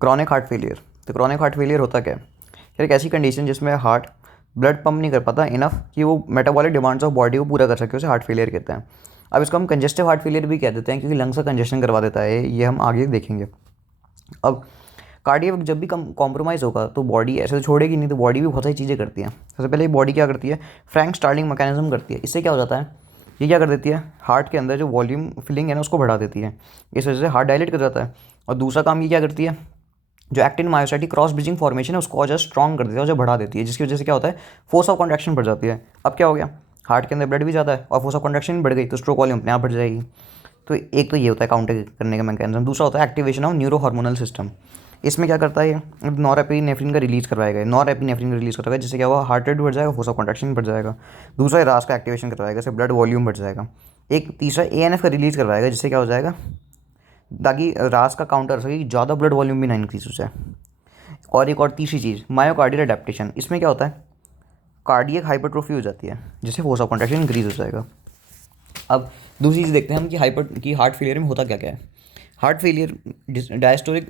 Chronic heart failure. तो chronic heart failure होता क्या है? यार एक ऐसी कंडीशन जिसमें हार्ट ब्लड पंप नहीं कर पाता इनफ कि वो मेटाबॉलिक डिमांड्स ऑफ बॉडी को पूरा कर सके, उसे हार्ट फेलियर कहते हैं। अब इसको हम कंजेस्टिव हार्ट फेलियर भी कह देते हैं क्योंकि लंग्स का कंजेशन करवा देता है, ये हम आगे देखेंगे। अब कार्डियक जब भी कम कॉम्प्रोमाइज़ होगा तो बॉडी ऐसे तो छोड़ेगी नहीं, तो बॉडी भी बहुत सारी चीज़ें करती है। सबसे पहले बॉडी क्या करती है? फ्रैंक स्टार्लिंग मैकेनिज्म करती है। इससे क्या हो जाता है? ये क्या कर देती है? हार्ट के अंदर जो वॉल्यूम फिलिंग है ना उसको बढ़ा देती है, इस वजह से हार्ट डायलेट कर जाता है। और दूसरा काम ये क्या करती है? जो एक्टिन मायोसाइटिक क्रॉस ब्रिजिंग फॉर्मेशन है उसको और ज़्यादा स्ट्रॉन्ग कर देती है और जो बढ़ा देती है, जिसकी वजह से क्या होता है? फोर्स ऑफ कॉन्ट्रैक्शन बढ़ जाती है। अब क्या हो गया? हार्ट के अंदर ब्लड भी ज़्यादा है और फोर्स ऑफ कॉन्ट्रैक्शन भी बढ़ गई, तो स्ट्रोक वॉल्यूम अपने आप बढ़ जाएगी। तो एक तो ये होता है काउंटर करने का मैकेनिज्म। दूसरा होता है activation of neuro hormonal system. इसमें क्या करता है ये? नॉरएपिनेफ्रिन का रिलीज करवाएगा, नॉरएपिनेफ्रिन का रिलीज करवाएगा, जिससे क्या होगा? हार्ट रेट बढ़ जाएगा, फोर्स ऑफ कॉन्ट्रैक्शन बढ़ जाएगा। दूसरा रास का एक्टिवेशन करवाएगा, इससे ब्लड वॉल्यूम बढ़ जाएगा। एक तीसरा एएनएफ का रिलीज करवाएगा, जिससे क्या हो जाएगा? ताकि रास का काउंटर हो सके कि ज़्यादा ब्लड वॉल्यूम भी ना इंक्रीज हो जाए। और एक और तीसरी चीज़ मायोकार्डियल अडेप्टेशन। इसमें क्या होता है? कार्डियक हाइपरट्रोफी हो जाती है, जिससे फोर्स ऑफ कॉन्ट्रैक्शन इंक्रीज हो जाएगा। अब दूसरी चीज़ देखते हैं हम कि हार्ट फेलियर में होता क्या क्या है। Heart failure diastolic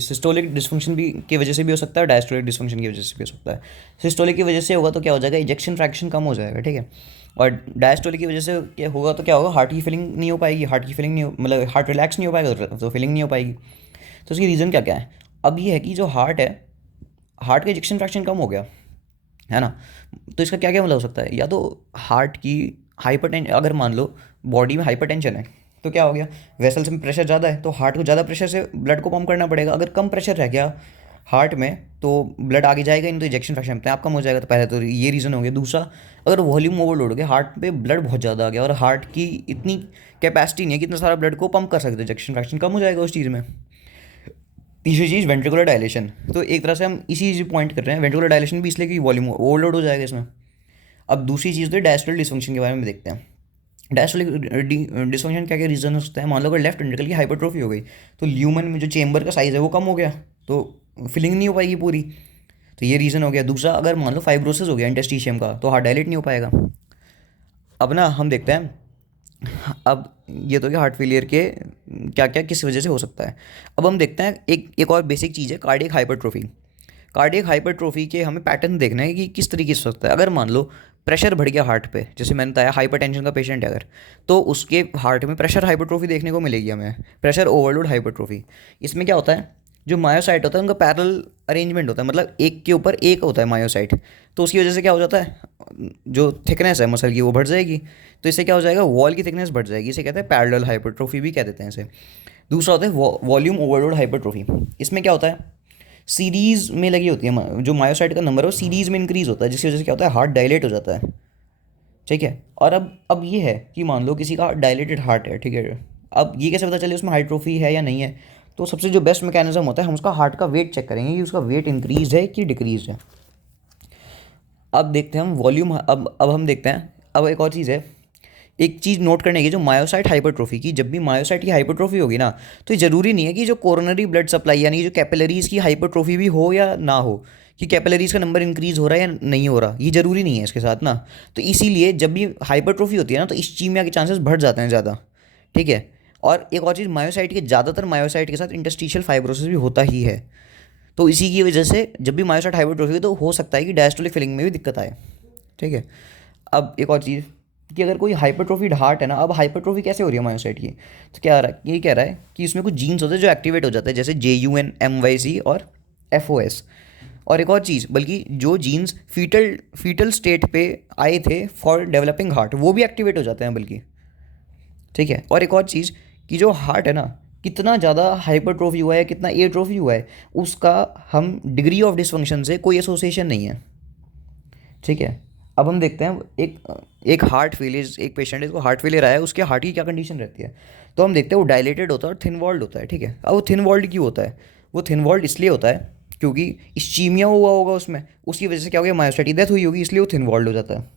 systolic dysfunction भी की वजह से भी हो सकता है, डायस्टोलिक डिस्फंक्शन की वजह से भी हो सकता है। सिस्टोलिक की वजह से होगा तो क्या हो जाएगा? इजेक्शन फ्रैक्शन कम हो जाएगा, ठीक है। और डायस्टोलिक की वजह से क्या होगा तो क्या होगा? हार्ट की फीलिंग नहीं हो पाएगी, हार्ट की फीलिंग नहीं हो, मतलब हार्ट रिलैक्स नहीं हो पाएगा तो फीलिंग नहीं हो पाएगी। तो उसकी रीज़न क्या क्या है? अब ये है कि जो हार्ट है, हार्ट का इजेक्शन फ्रैक्शन कम हो गया है ना, तो इसका क्या क्या मतलब हो सकता है? या तो हार्ट की हाइपरटेंशन, अगर मान लो बॉडी में हाइपरटेंशन है तो क्या हो गया? वेसल्स में प्रेशर ज़्यादा है तो हार्ट को ज़्यादा प्रेशर से ब्लड को पंप करना पड़ेगा। अगर कम प्रेशर रह गया हार्ट में तो ब्लड आगे जाएगा ही नहीं, तो इजेक्शन फ्रैक्शन अपने आप कम हो जाएगा। तो पहले तो ये रीज़न हो गया। दूसरा, अगर वॉल्यूम ओवरलोड हो गया, हार्ट पे ब्लड बहुत ज़्यादा आ गया और हार्ट की इतनी कैपेसिटी नहीं है कि इतना सारा ब्लड को पंप कर सकते, इजेक्शन फ्रैक्शन कम हो जाएगा उस चीज़ में। तीसरी चीज़ वेंट्रिकुलर डायलेशन। तो एक तरह से हम इसी चीज़ पॉइंट कर रहे हैं, वेंट्रिकुलर डायलेशन भी इसलिए कि वॉल्यूम ओवरलोड हो जाएगा इसमें। अब दूसरी चीज़ तो डायस्टोलिक डिसफंक्शन के बारे में देखते हैं। डायस्टोलिक डिसफंक्शन क्या क्या रीज़न हो सकता है? मान लो अगर लेफ्ट वेंट्रिकल की हाइपरट्रोफी हो गई तो ल्यूमन में जो चेंबर का साइज़ है वो कम हो गया, तो फिलिंग नहीं हो पाएगी पूरी, तो ये रीज़न हो गया। दूसरा, अगर मान लो फाइब्रोसिस हो गया इंटेस्टिशियम का तो हार्ट डायलेट नहीं हो पाएगा। अब ना हम देखते हैं, अब ये तो क्या हार्ट फेलियर के क्या क्या किस वजह से हो सकता है। अब हम देखते हैं एक एक और बेसिक चीज़ है कार्डियक हाइपरट्रोफी। कार्डियक हाइपरट्रोफी के हमें पैटर्न देखना है कि किस तरीके से हो सकता है। अगर मान लो प्रेशर बढ़ गया हार्ट पे, जैसे मैंने बताया हाइपरटेंशन का पेशेंट है अगर, तो उसके हार्ट में प्रेशर हाइपरट्रोफी देखने को मिलेगी हमें, प्रेशर ओवरलोड हाइपरट्रोफी। इसमें क्या होता है? जो मायोसाइट होता है उनका पैरेलल अरेंजमेंट होता है, मतलब एक के ऊपर एक होता है मायोसाइट, तो उसकी वजह से क्या हो जाता है? जो थिकनेस है मसल की वो बढ़ जाएगी, तो इससे क्या हो जाएगा? वॉल की थिकनेस बढ़ जाएगी, इसे कहते हैं पैरेलल हाइपरट्रोफी भी कह देते हैं इसे। दूसरा होता है वॉल्यूम ओवरलोड हाइपरट्रोफी। इसमें क्या होता है? सीरीज़ में लगी होती है जो मायोसाइट का नंबर है वो सीरीज़ में इंक्रीज़ होता है, जिसकी वजह से क्या होता है? हार्ट डायलेट हो जाता है, ठीक है। और अब ये है कि मान लो किसी का डायलेटेड हार्ट है, ठीक है। अब ये कैसे पता चले उसमें हाइट्रोफी है या नहीं है? तो सबसे जो बेस्ट मैकेनिज्म होता है, हम उसका हार्ट का वेट चेक करेंगे कि उसका वेट इंक्रीज है कि डिक्रीज है। अब देखते हैं हम वॉल्यूम, अब हम देखते हैं, अब एक और चीज़ है, एक चीज़ नोट करने की, जो मायोसाइट हाइपरट्रोफी की, जब भी मायोसाइट की हाइपरट्रोफी होगी ना, तो ये ज़रूरी नहीं है कि जो कोरोनरी ब्लड सप्लाई यानी कि जो कैपिलरीज़ की हाइपरट्रोफी भी हो या ना हो, कि कैपिलरीज़ का नंबर इंक्रीज़ हो रहा है या नहीं हो रहा, ये ज़रूरी नहीं है इसके साथ ना। तो इसीलिए जब भी हाइपरट्रोफी होती है ना तो इस्चीमिया के चांसेस बढ़ जाते हैं ज़्यादा, ठीक है। और एक और चीज़, मायोसाइट के ज़्यादातर मायोसाइट के साथ इंटरस्टिशियल फाइब्रोसिस भी होता ही है, तो इसी की वजह से जब भी मायोसाइट हाइपरट्रोफी हो तो हो सकता है कि डायस्टोलिक फिलिंग में भी दिक्कत आए, ठीक है। अब एक और चीज़ कि अगर कोई हाइपरट्रोफीड हार्ट है ना, अब हाइपरट्रोफी कैसे हो रही है मायोसाइट की, तो क्या आ रहा है? ये कह रहा है कि इसमें कुछ जीन्स होते हैं जो एक्टिवेट हो जाते हैं, जैसे JUNMYC और FOS। और एक और चीज़, बल्कि जो जीन्स फीटल स्टेट पे आए थे फॉर डेवलपिंग हार्ट, वो भी एक्टिवेट हो जाते हैं बल्कि, ठीक है। और एक और चीज़ कि जो हार्ट है ना, कितना ज़्यादा हाइपरट्रोफी हुआ है, कितना एट्रोफी हुआ है, उसका हम डिग्री ऑफ डिसफंक्शन से कोई एसोसिएशन नहीं है, ठीक है। अब हम देखते हैं एक एक हार्ट फेलियर, एक पेशेंट है जिसको हार्ट फेलियर आया है, उसके हार्ट की क्या कंडीशन रहती है। तो हम देखते हैं वो डायलेटेड होता है और थिन वॉल्ड होता है, ठीक है। अब वो थिन वॉल्ड क्यों होता है? वो थिन वॉल्ड इसलिए होता है क्योंकि इस्चीमिया हुआ होगा उसमें, उसकी वजह से क्या हो गया? मायोसाइटिस डेथ हुई होगी, इसलिए वो थिन वॉल्ड हो जाता है।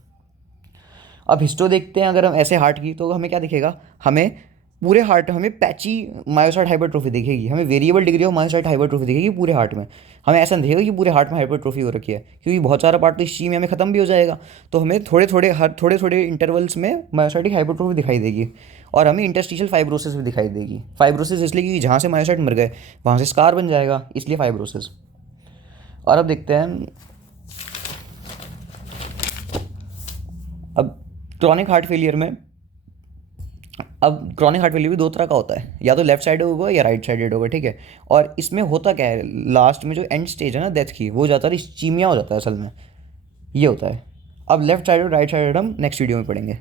अब हिस्टो देखते हैं अगर हम ऐसे हार्ट की, तो हमें क्या दिखेगा? हमें पूरे हार्ट हमें पैची मायोसाइट हाइपरट्रोफी दिखेगी, हमें variable degree of myocyte hypertrophy दिखेगी पूरे हार्ट में। हमें ऐसा नहीं दिखेगा कि पूरे हार्ट में हाइपरट्रोफी हो रखी है, क्योंकि बहुत सारा पार्ट तो इस चीज में हमें ख़त्म भी हो जाएगा, तो हमें थोड़े थोड़े इंटरवल्स में मायोसाइटिक हाइपरट्रोफी दिखाई देगी। और हमें इंटरस्टिशियल फाइब्रोसिस भी दिखाई देगी। फाइब्रोसिस इसलिए क्योंकि जहाँ से मायोसाइट मर गए वहाँ से स्कार बन जाएगा, इसलिए फाइब्रोसिस। और अब देखते हैं, अब क्रॉनिक हार्ट फेलियर में, अब क्रॉनिक हार्ट फेलियर भी दो तरह का होता है, या तो लेफ्ट साइड होगा या राइट साइडेड होगा, ठीक है। और इसमें होता क्या है, लास्ट में जो एंड स्टेज है ना डेथ की, वो ज़्यादातर इस्कीमिया हो जाता है असल में, ये होता है। अब लेफ्ट साइड और राइट साइड हम नेक्स्ट वीडियो में पढ़ेंगे।